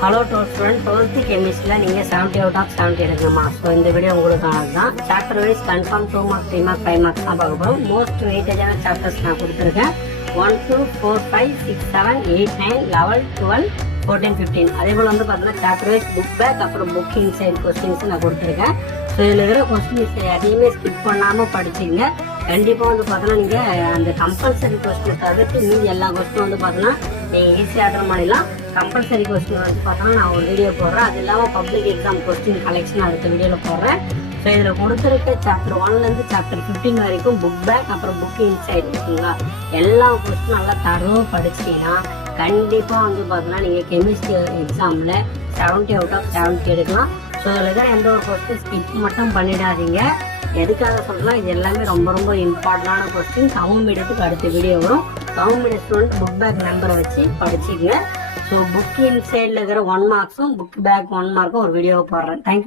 Hello student, 12th கெமிஸ்ட்ரியில் நீங்கள் 70 out of 70 எடுக்கணுமா? So இந்த வீடியோ உங்களுக்கானது தான். Chapter wise confirm 2 marks 3 marks 5 marks தான் பார்க்க போகிறோம். மோஸ்ட் வெயிட்டேஜான சாப்டர்ஸ் நான் கொடுத்துருக்கேன். 1, 2, 4, 5, 6, 7, 8, 9, 11, 12, 14, 15. அதே போல் வந்து பார்த்தீங்கன்னா சாப்டர் வைஸ் புக் பேக் அப்புறம் புக் இன்சைட் கொஸ்டின்ஸ் நான் கொடுத்துருக்கேன். ஸோ இதில் இருக்கிற கொஸ்டின்ஸ் எதையுமே ஸ்கிப் பண்ணாமல் படிச்சிங்க. கண்டிப்பாக வந்து பார்த்தோன்னா நீங்கள் அந்த கம்பல்சரி கொஸ்டின் தவிர்த்து மீதி எல்லா கொஸ்டினும் வந்து பார்த்தோன்னா நீங்கள் ஈஸியாக அட்டன் பண்ணிடலாம். கம்பல்சரி கொஸ்டின் வந்து பார்த்தோன்னா நான் ஒரு வீடியோ போடுறேன். அது இல்லாமல் பப்ளிக் எக்ஸாம் கொஸ்டின் கலெக்ஷன் அடுத்த வீடியோவில் போடுறேன். ஸோ இதில் கொடுத்துருக்க சாப்டர் 1லேருந்து சாப்டர் 15 வரைக்கும் புக் பேக் அப்புறம் புக் இன்சைட் இருக்குங்களா, எல்லா கொஸ்டினும் நல்லா தரவு படிச்சிட்டிங்கன்னா கண்டிப்பாக வந்து பார்த்தோன்னா நீங்கள் கெமிஸ்ட்ரி எக்ஸாமில் 70 out of 70 எடுக்கலாம். ஸோ இதில் இருக்கிற எந்த ஒரு கொஸ்டின் ஸ்கிப் மட்டும் பண்ணிடாதீங்க. எதுக்காக சொல்லலாம், இது எல்லாமே ரொம்ப ரொம்ப இம்பார்ட்டண்டான கொஸ்டின். தமிழ் மீடியத்துக்கு அடுத்த வீடியோ வரும். Tamil medium student book back நம்பரை வச்சு படிச்சுக்கங்க. ஸோ புக் இன்சைடில் இருக்கிற 1 மார்க்ஸும் புக் பேக் 1 மார்க்கும் ஒரு வீடியோவை போடுறேன். தேங்க்யூ.